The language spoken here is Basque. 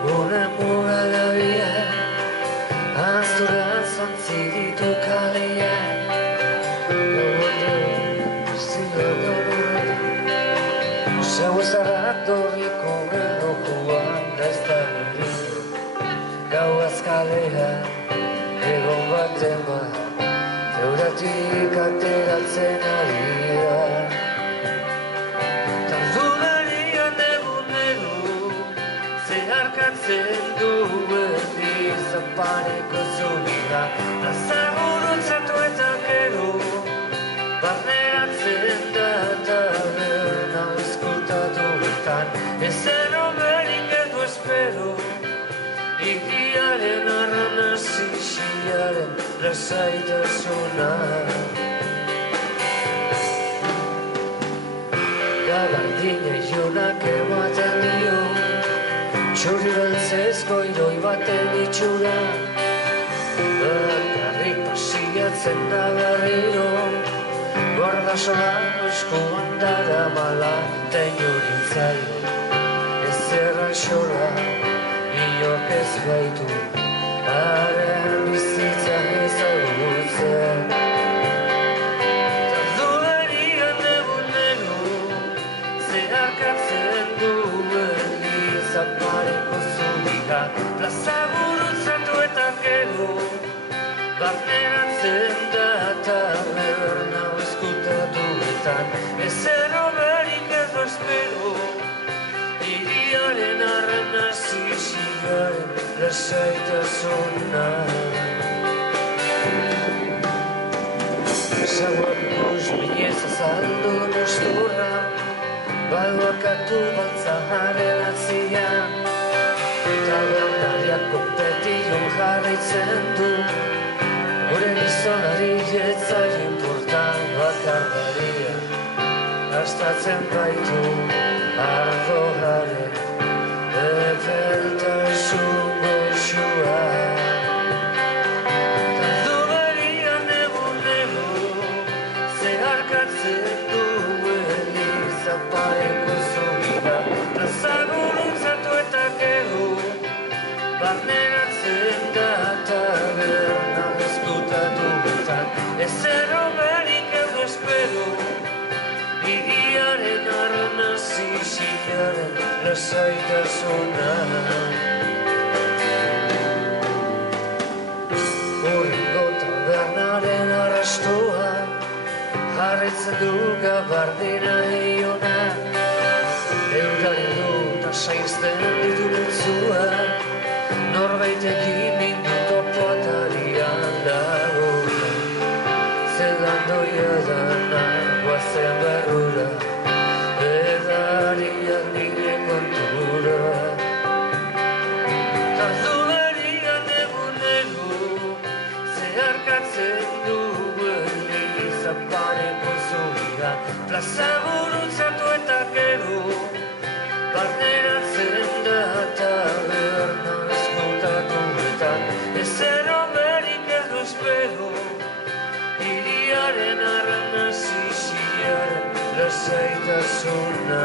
Gure muga gabia, azturan zantzi ditu kalia. Gogotu, zilordo lurretan, zeu zarrak dorriko erlojuan gaizta berriro. Gau azkalea, egon baten bat, zeuratik ateratzen ari da. Zeharkatzen duen izapareko zunira, plaza gurutzatu eta gero, barneratzen da taberna eskultatuetan, ezen oberik edu espero, ikiaren arrana zixiaren lasaitasuna. Gabardina ilunak ematen dio, txurri beltzezko iroi baten itxura, bakarrik pasiatzen da berriro, gordasoa eskuan daramala, eta inorin zaio, ezerra xora, inork ez baitu, haren bizitza ezagutzen. Tardularian egunero, zeharkatzen duen zapareko zubika, plaza gurutzatu eta gero, barneratzen da taberna eskultatuetan, ezen oberik edo espero, hiriaren arrena zixiaren lasaitasuna. Zaguakuz minez azaldu nesturra, baduakatu baltzaharen atzian, tabernariak konpetion jarraitzen du, gure gizonari etzaien portan bakardaria, gastatzen baitu ardo gare, epeltasun goxua. Tardularian egunero, zeharkatzen duen izapareko zubira, plaza gurutzatu eta gero, barneratzen da taberna eskultatuetan, ezer oberik edo espero, hiriaren arrana zixiaren lasaitasuna. Urrengo tabernaren arrastoa, jarraitzen du gabardina eiona, eurari dut asaizten ditu putzua, norbaitekin minuto atarian dagoela, zelan doia dana guazen barrura, edariak nire kontura. Tardularian egunero, zeharkatzen duen izapareko zubira, plaza gurutzatu eta gero, barneratzen da taberna eskultatuetan, ezer oberik edo espero, hiriaren arrana zixiaren lasaitasuna.